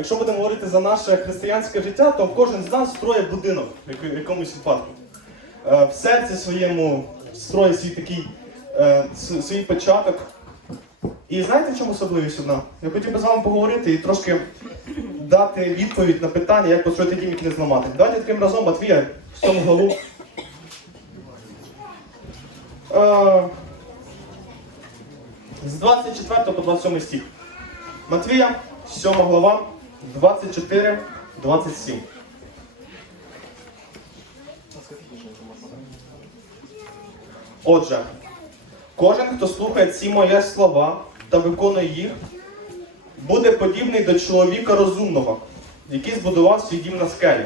якщо будемо говорити за наше християнське життя, то кожен з нас строїть будинок в якомусь випадку. Е, В серці своєму строїть свій такий е, свій початок. І знаєте, в чому особливість одна? Я хотів би з вами поговорити і трошки дати відповідь на питання, як построїти дім, який не зламати. Давайте таким разом Матвія, в цьому главу. Е, з 24 по 27 стих. Матвія, 7 глава, 24, 27. Отже, кожен, хто слухає ці мої слова та виконує їх, буде подібний до чоловіка розумного, який збудував свій дім на скелі.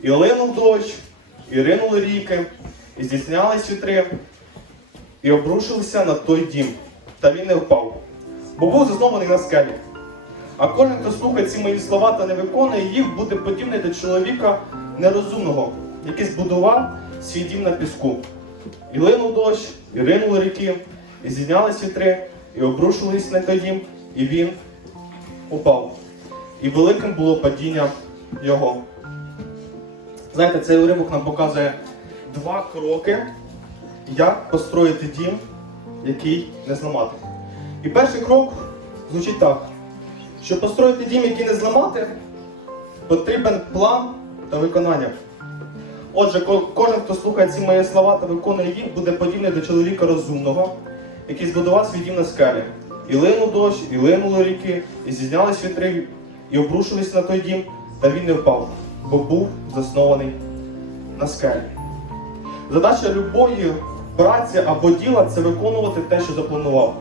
І линув дощ, і ринули ріки, і здійснялись вітри, і обрушилися на той дім, та він не впав, бо був заснований на скелі. А кожен, хто слухає ці мої слова та не виконує їх, буде подібний до чоловіка нерозумного, який збудував свій дім на піску. І линув дощ, і ринули ріки, і зійнялись вітри, і обрушились на той дім, і він упав. І великим було падіння його. Знаєте, цей уривок нам показує два кроки, як построїти дім, який не зламати. І перший крок звучить так: щоб построїти дім, який не зламати, потрібен план та виконання. Отже, кожен, хто слухає ці мої слова та виконує їх, буде подібний до чоловіка розумного, який збудував свій дім на скелі. І линув дощ, і линули ріки, і зізнялись вітри, і обрушились на той дім, та він не впав, бо був заснований на скелі. Задача любої праці або діла це виконувати те, що запланував.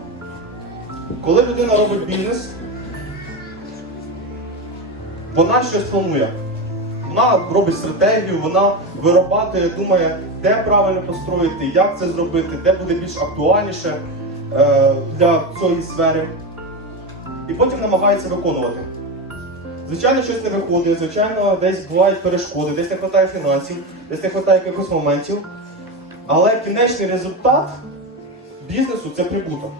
Коли людина робить бізнес, вона щось планує. Вона робить стратегію, вона вирабатує, думає, де правильно построїти, як це зробити, де буде більш актуальніше е, для цієї сфери. І потім намагається виконувати. Звичайно, щось не виходить, звичайно, десь бувають перешкоди, десь не вистачає фінансів, десь не вистачає якихось моментів. Але кінечний результат бізнесу це прибуток.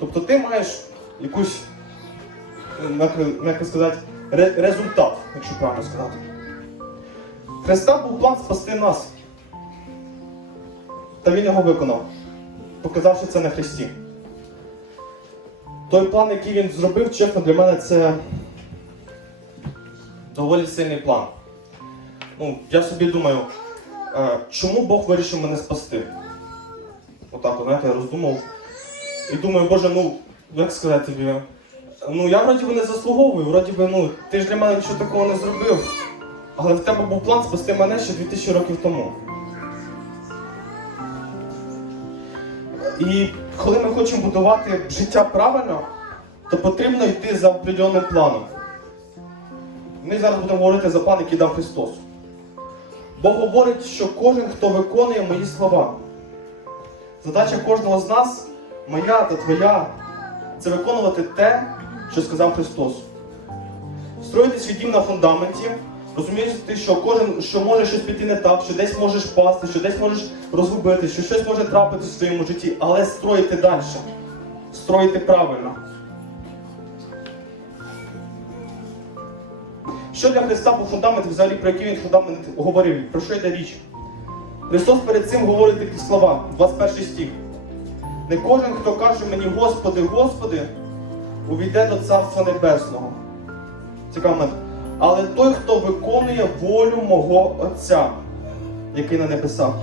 Тобто ти маєш якусь, е, як сказати, ре- результат, якщо правильно сказати. Христа був план спасти нас. Та він його виконав, показавши це на Христі. Той план, який він зробив, чесно, для мене це доволі сильний план. Ну, я собі думаю, е, чому Бог вирішив мене спасти? Отак, знаєте, я роздумав. І думаю, Боже, ну, як сказати тобі? Ну, я вроді би не заслуговую, вроді би, ну, ти ж для мене нічого такого не зробив. Але в тебе був план спасти мене ще 2000 років тому. І коли ми хочемо будувати життя правильно, то потрібно йти за определеним планом. Ми зараз будемо говорити за план, який дав Христос. Бог говорить, що кожен, хто виконує мої слова. Задача кожного з нас, моя та твоя, це виконувати те, що сказав Христос. Строїти свій дім на фундаменті, розуміти, що кожен, що може щось піти не так, що десь можеш впасти, що десь можеш розгубити, що щось може трапитися в своєму житті, але строїти далі. Строїти правильно. Що для Христа був фундамент, взагалі про який він фундамент говорив? Про що йде річ? Христос перед цим говорить такі слова, 21 стих. Не кожен, хто каже мені, Господи, Господи, увійде до Царства Небесного. Цікавий момент. Але той, хто виконує волю мого Отця, який на небесах.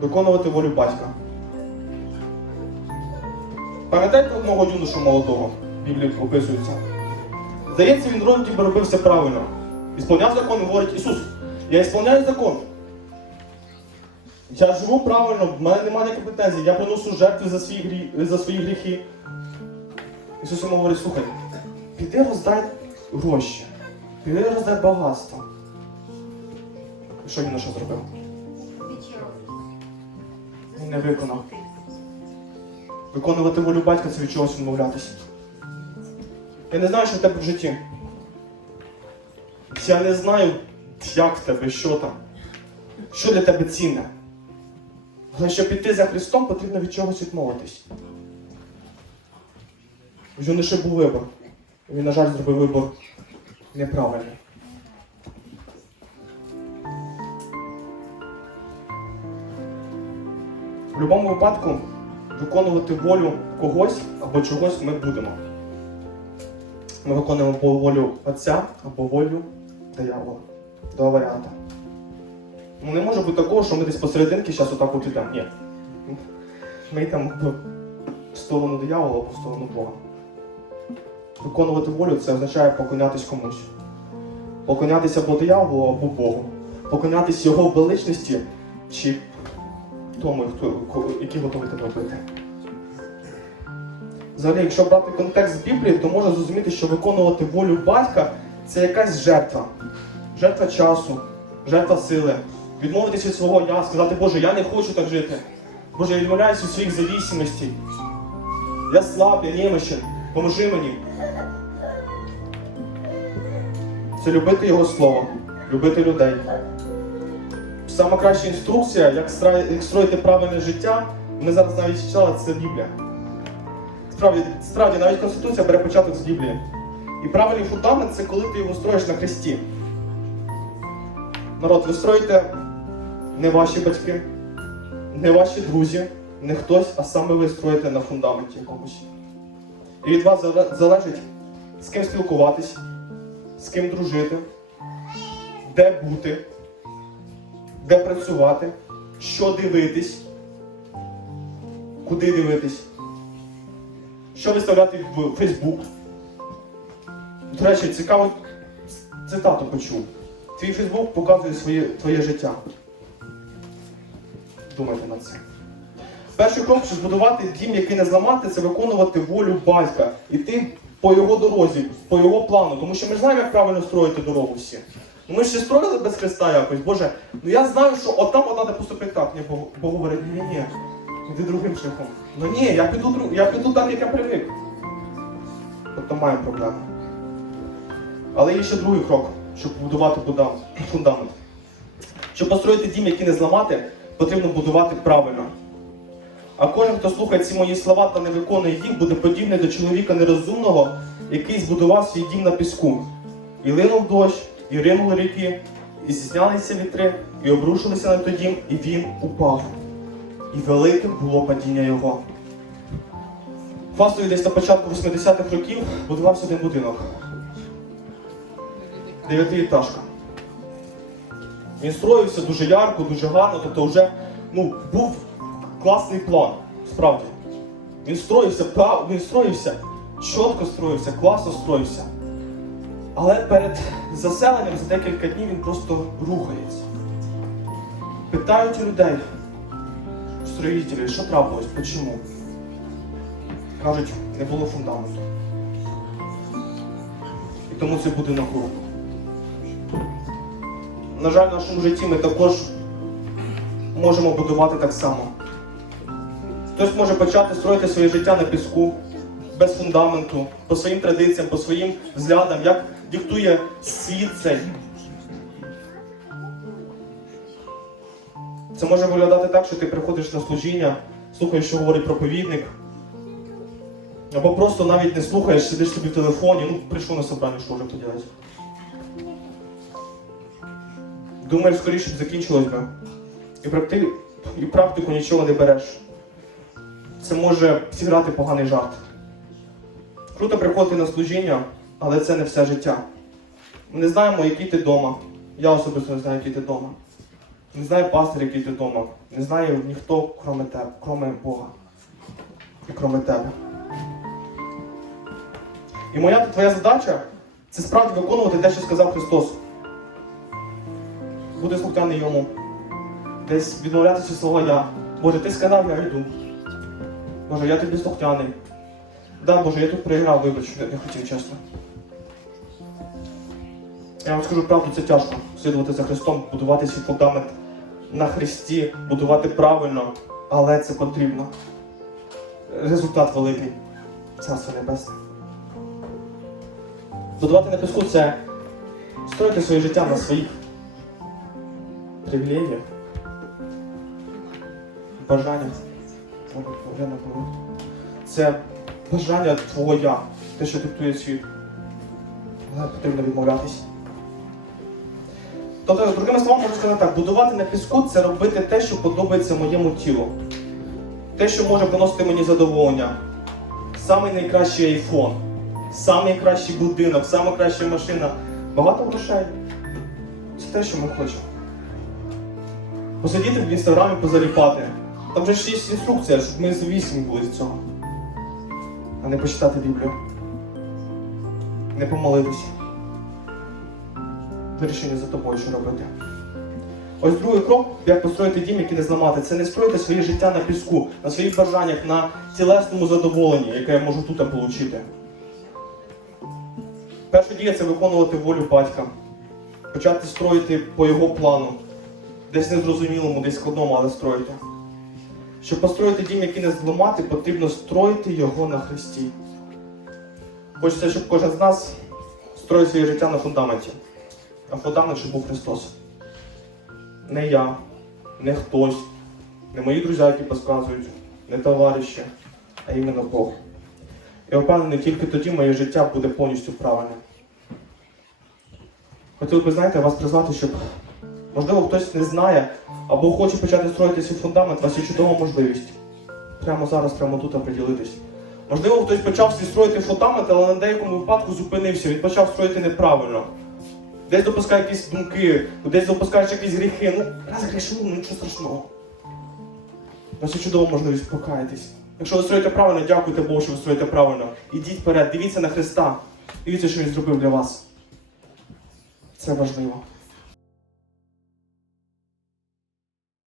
Виконувати волю батька. Пам'ятаєте одного юношу молодого? Біблії описується. Здається, він вроді би робив все правильно. Ісполняв закон говорить, Ісус, я ісполняю закон. Я живу правильно, в мене немає ніяких претензій, я приношу жертви за свої, за свої гріхи. Ісус йому говорить, слухай, піди роздай гроші, піди роздай багатство. І що він на що зробив? Він не виконав. Виконувати волю батька це від чогось відмовлятися. Я не знаю, що в тебе в житті. Я не знаю, як в тебе, що там. Що для тебе цінне. Але щоб піти за Христом, потрібно від чогось відмовитись. У Юноші був вибор. Він, на жаль, зробив вибор неправильний. В будь-якому випадку виконувати волю когось або чогось ми будемо. Ми виконуємо або волю Отця або волю диявола. Два варіанти. Ну не може бути такого, що ми десь посерединки зараз отак от ідемо. Ні. Ми йдемо в сторону диявола або в сторону Бога. Виконувати волю це означає поклонятись комусь. Поклонятися або дияволу, або Богу. Поклонятись його величності чи тому, хто, який готовий тебе бити. Взагалі, якщо брати контекст з Біблії, то можна зрозуміти, що виконувати волю батька це якась жертва. Жертва часу, жертва сили. Відмовитися від свого я, сказати, Боже, я не хочу так жити. Боже, я відмовляюся від своїх завісимостей. Я слаб, я немощен. Поможи мені. Це любити Його слово, любити людей. Сама краща інструкція, як строїти правильне життя, ми зараз навіть читали, це Біблія. Справді, справді, навіть Конституція бере початок з Біблії. І правильний фундамент це коли ти його строїш на хресті. Народ, ви строїте не ваші батьки, не ваші друзі, не хтось, а саме ви строїте на фундаменті якомусь. І від вас залежить, з ким спілкуватись, з ким дружити, де бути, де працювати, що дивитись, куди дивитись, що виставляти в Фейсбук. До речі, цікаву цитату почув. Твій Фейсбук показує своє, твоє життя. Думайте над цим. Перший крок, щоб збудувати дім, який не зламати, це виконувати волю батька. Іти по його дорозі, по його плану. Тому що ми знаємо, як правильно строїти дорогу всі. Ми ж ще строїли без Христа якось. Боже, ну я знаю, що отам от треба поступити так. Ні, Бог, говорить, ні, ні, іди другим шляхом. Ну ні, я піду, я піду так, як я привик. Тобто маємо проблему. Але є ще другий крок, щоб будувати фундамент. Щоб построїти дім, який не зламати, потрібно будувати правильно. А кожен, хто слухає ці мої слова та не виконує їх, буде подібний до чоловіка нерозумного, який збудував свій дім на піску. І линув дощ, і ринули ріки, і зізнялися вітри, і обрушилися на той дім, і він упав. І великим було падіння його. В Фастові десь на початку 80-х років будувався один будинок. Дев'ятиэтажка. Він строївся дуже ярко, дуже гарно, тобто вже ну, був класний план, справді. Він строївся, він строївся, чітко строївся, класно строївся. Але перед заселенням за декілька днів він просто рухається. Питають у людей, строїтелі, що трапилось, почому? Кажуть, не було фундаменту. І тому цей будинок рухнув. На жаль, в нашому житті ми також можемо будувати так само. Хтось може почати строїти своє життя на піску, без фундаменту, по своїм традиціям, по своїм взглядам, як диктує світ цей. Це може виглядати так, що ти приходиш на служіння, слухаєш, що говорить проповідник, або просто навіть не слухаєш, сидиш собі в телефоні, ну прийшов на собрання, що вже поділати. Думаєш, скоріше б закінчилось би. І практику нічого не береш. Це може зіграти поганий жарт. Круто приходити на служіння, але це не все життя. Ми не знаємо, який ти вдома. Я особисто не знаю, який ти вдома. Не знає пастор, який ти вдома. Не знає ніхто, кроме тебе, кроме Бога. І кроме тебе. І моя твоя задача це справді виконувати те, що сказав Христос. Бути слухняний йому. Десь відмовлятися від свого я. Боже, ти сказав, я йду. Боже, я тобі слухняний. Да, Боже, я тут проіграв, вибач, не хотів, чесно. Я вам скажу правду, це тяжко. Слідувати за Христом, будувати свій фундамент на Христі, будувати правильно, але це потрібно. Результат великий. Царство Небесне. Будувати на піску це строїти своє життя на своїх привілеїях, бажаннях. Це бажання твого я, те, що диктує світ. не потрібно відмовлятись. Тобто, другими словами, можна сказати так, будувати на піску це робити те, що подобається моєму тілу. Те, що може приносити мені задоволення. Самий найкращий айфон, самий найкращий будинок, сама краща машина. Багато грошей. Це те, що ми хочемо. Посидіти в інстаграмі, позаліпати. Там же ж є інструкція, щоб ми завісні були з цього. А не почитати Біблію. Не помолитися. Вирішення за тобою, що робити. Ось другий крок, як построїти дім, який не зламати. Це не строїти своє життя на піску, на своїх бажаннях, на тілесному задоволенні, яке я можу тут отримати. Перша дія це виконувати волю батька. Почати строїти по його плану. Десь незрозумілому, десь складному, але строїти. Щоб построїти дім, який не зламати, потрібно строїти його на Христі. Хочеться, щоб кожен з нас строїв своє життя на фундаменті. А фундамент, щоб був Христос. Не я, не хтось, не мої друзі, які підказують, не товариші, а іменно Бог. Я впевнений, тільки тоді моє життя буде повністю правильним. Хотів би, знаєте, вас призвати, щоб, можливо, хтось не знає або хоче почати строїти свій фундамент, у вас є чудова можливість. Прямо зараз, прямо тут оприділитись. Можливо, хтось почав свій строїти фундамент, але на деякому випадку зупинився, він почав строїти неправильно. Десь допускає якісь думки, десь допускаєш якісь гріхи. Ну, раз грішив, ну нічого страшного. У вас є чудова можливість покаятись. Якщо ви строїте правильно, дякуйте Богу, що ви строїте правильно. Ідіть вперед, дивіться на Христа. Дивіться, що Він зробив для вас. Це важливо.